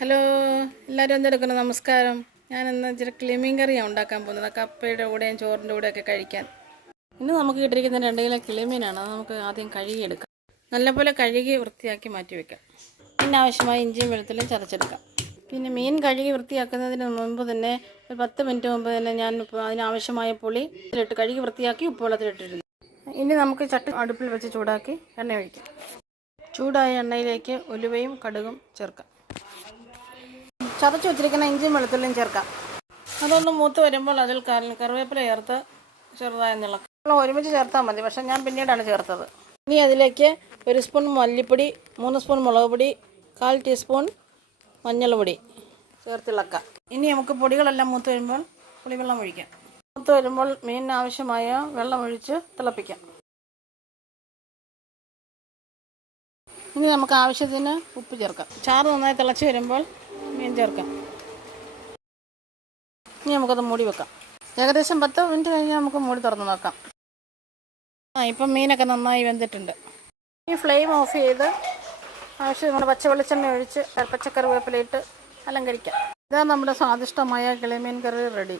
Hello എല്ലാവരും എന്തെടുക്കുന്നു? നമസ്കാരം. ഞാൻ ഇന്ന് ഇച്ചിരി ക്ലിമീൻ കറിയാണ് ഉണ്ടാക്കാൻ പോകുന്നത്. കപ്പയുടെ കൂടെയും ചോറിന്റെ കൂടെയൊക്കെ കഴിക്കാൻ. ഇന്ന് നമുക്ക് കിട്ടിയിരിക്കുന്ന രണ്ട് കിലോ കിളിമീനാണ് അത് നമുക്ക് ആദ്യം കഴുകിയെടുക്കാം. നല്ലപോലെ കഴുകി വൃത്തിയാക്കി മാറ്റി വെക്കാം. പിന്നെ ആവശ്യമായ ഇഞ്ചിയും വെളുത്തുള്ളിയും ചതച്ചെടുക്കാം. പിന്നെ മീൻ കഴുകി വൃത്തിയാക്കുന്നതിന് മുമ്പ് തന്നെ ഒരു പത്ത് മിനിറ്റ് മുമ്പ് തന്നെ ഞാൻ അതിനാവശ്യമായ പുളി ഇതിലിട്ട് കഴുകി വൃത്തിയാക്കി ഉപ്പുവെള്ളത്തിലിട്ടിരുന്നു. ഇനി നമുക്ക് ചട്ടി അടുപ്പിൽ വെച്ച് ചൂടാക്കി എണ്ണ ഒഴിക്കാം. ചൂടായ എണ്ണയിലേക്ക് ഉലുവയും കടുകും ചേർക്കാം. ചതച്ച് വെച്ചിരിക്കുന്ന ഇഞ്ചിയും വെളുത്തുള്ളിയും ചേർക്കാം. അതൊന്ന് മൂത്ത് വരുമ്പോൾ അതിൽ കറി കറിവേപ്പില ചേർത്ത് ചെറുതായി നമ്മൾ ഒരുമിച്ച് ചേർത്താൽ മതി പക്ഷേ ഞാൻ പിന്നീടാണ് ചേർത്തത്. ഇനി അതിലേക്ക് ഒരു സ്പൂൺ മല്ലിപ്പൊടി മൂന്ന് സ്പൂൺ മുളക് പൊടി കാൽ ടീസ്പൂൺ മഞ്ഞൾപ്പൊടി ചേർത്തിളക്കാം ഇനി നമുക്ക് പൊടികളെല്ലാം മൂത്ത് വരുമ്പോൾ പുളിവെള്ളം ഒഴിക്കാം. മൂത്ത് വരുമ്പോൾ മീനിന് ആവശ്യമായ വെള്ളം ഒഴിച്ച് തിളപ്പിക്കാം. ഇനി നമുക്ക് ആവശ്യത്തിന് ഉപ്പ് ചേർക്കാം. ചാറ് നന്നായി തിളച്ച് വരുമ്പോൾ മീൻ ചേർക്കാം. ഇനി നമുക്കത് മൂടി വെക്കാം. ഏകദേശം പത്ത് മിനിറ്റ് കഴിഞ്ഞ് നമുക്ക് മൂടി തുറന്ന് നോക്കാം. ആ ഇപ്പം മീനൊക്കെ നന്നായി വെന്തിട്ടുണ്ട്. ഈ ഫ്ലെയിം ഓഫ് ചെയ്ത് ആവശ്യം നമ്മുടെ പച്ച വെളിച്ചെണ്ണ ഒഴിച്ച് പച്ചക്കറി വേപ്പിലിട്ട് അലങ്കരിക്കാം. ഇതാണ് നമ്മുടെ സ്വാദിഷ്ടമായ കിളിമീൻ കറി റെഡി.